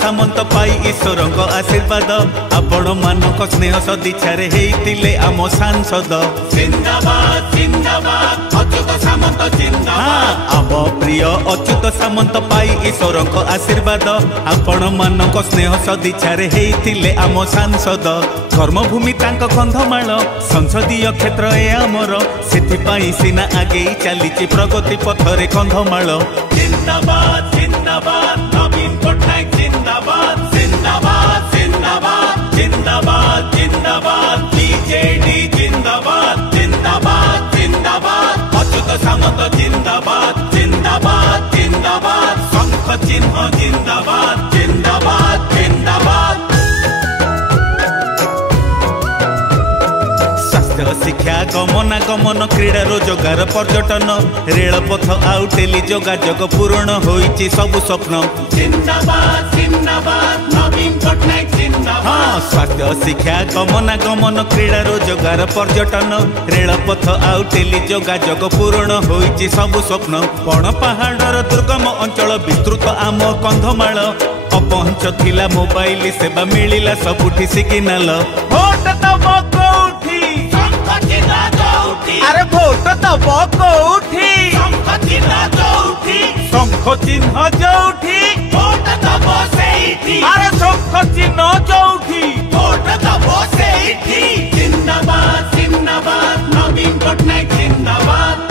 सामंत पाई ईश्वर आशीर्वाद आपण मानक स्नेह सदिच्छारे हेइतिले आम सांसद जिंदाबाद जिंदाबाद अच्युत सामंत जिंदाबाद आम प्रिय अच्युत सामंत पाई ईश्वर आशीर्वाद आपण मानक स्नेह सदिच्छारे हेइतिले आम सांसद कर्मभूमि तांक कंधमाल संसदीय क्षेत्र ए आमर सेथिपाई सिना आगे चलीची प्रगति पथरे कंधमाल जिंदाबाद जिंदाबाद नवीन पट्टनायक जिंदाबाद जिंदाबाद जिंदाबाद जिंदाबाद जिंदाबाद बीजेडी जिंदाबाद जिंदाबाद जिंदाबाद अच्युत सामंत जिंदाबाद जिंदाबाद जिंदाबाद शंख चिन्ह जिंदाबाद जिंदाबाद जिंदाबाद शिक्षा गमनागमन क्रीड़ा रोजगार पर्यटन रेलपथ आउ टेली जोगाजोग पूर्ण होइछि सबु स्वप्न जिंदाबाद जिंदाबाद नवीन पट्टनायक जिंदाबाद स्वास्थ्य शिक्षा गमनागमन क्रीड़ा रोजगार पर्यटन रेलपथ आउ टेली जोगाजोग पूर्ण होइछि सबु स्वप्न पण पहाड़र दुर्गम अंचल विस्तृत आम कंधमाल अपहंच थिला मोबाइल सेवा मिलिला सबुठी सिग्नल भोट दब अरे भोट दब कोठी शंख चिन्ह जोठी भोट दब सेठी अरे शंख चिन्ह जोठी भोट दब सेठी जिंदाबाद जिंदाबाद नवीन पट्टनायक जिंदाबाद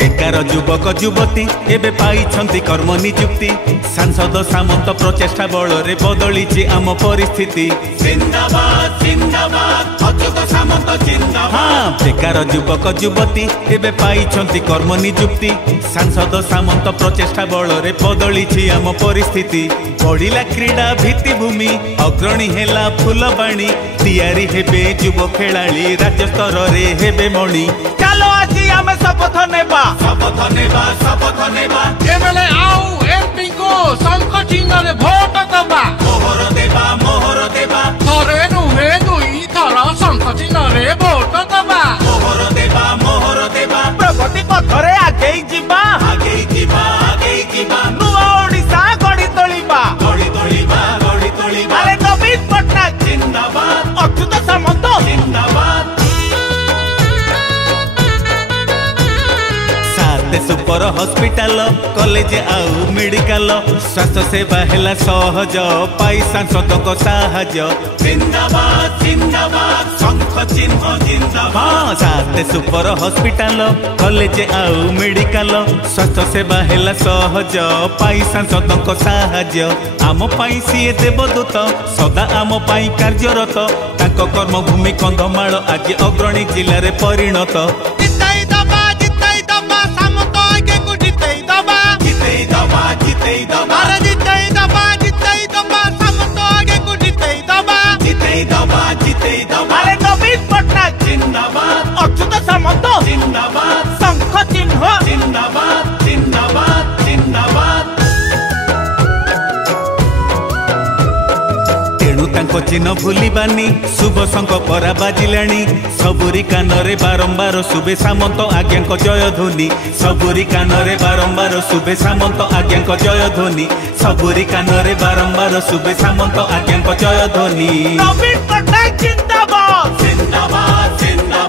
बेकार युवक युवती एबे पाइछंती कर्म नियुक्ति सांसद सामंत प्रचेष्टा बल रे बदली आम परिस्थिति जिंदाबाद जिंदाबाद अच्युत सामंत जिंदाबाद हाँ बेकार युवक युवती एबे पाइछंती कर्म नियुक्ति सांसद सामंत प्रचेष्टा बल रे बदली आम परिस्थिति बढ़िला क्रीड़ा भित्तिभूमि अग्रणी हेला फुलबाणी तैयारी हेबे युव खेलाड़ी राज्य स्तर रे हेबे मणि चलो आज आम शपथ नेबा शपथ नेबा एमएलए आउ एमपी को शंख चिन्ह रे भोट दबा मोहर देबा थरे नुहे दुई थर शंख चिन्ह रे भोट दबा मोहर देबा प्रगति पथरे आगे जिबा नुआ ओडिशा गड़ी तोलिबा अरे नवीन पट्टनायक जिंदाबाद अच्युत सामंत जिंदाबाद सुपर हॉस्पिटल कॉलेज आउ मेडिकल स्वास्थ्य सेवा हेला सहज पाई सांसद को साहाय्य जिंदाबाद जिंदाबाद शंख चिन्ह जिंदाबाद साथे सुपर हॉस्पिटल कॉलेज आउ मेडिकल स्वास्थ्य सेवा हेला सहज पाई सांसद को साहाय्य आम पाई सीए देवदूत सदा आम पाई कार्यरत तांको कर्मभूमि कंधमाल आज अग्रणी जिले रे परिणत अरे नवीन पट्टनायक जिंदाबाद अच्युत सामंत जिंदाबाद शंख चिन्ह जिंदाबाद जिंदाबाद जिंदाबाद तेणु तांको चिन्ह भूलिबानी शुभ शंख परा बाजिलाणी सबुरी कानरे बारंबार शुभे सामंत आज्ञांक जय ध्वनि सबुरी कानरे बारंबार शुभे सामंत आज्ञांक जय ध्वनि सबुरी कानरे बारंबार शुभे सामंत आज्ञांक जय ध्वनि नवीन पट्टनायक जिंदाबाद जिंदाबाद जिंदाबाद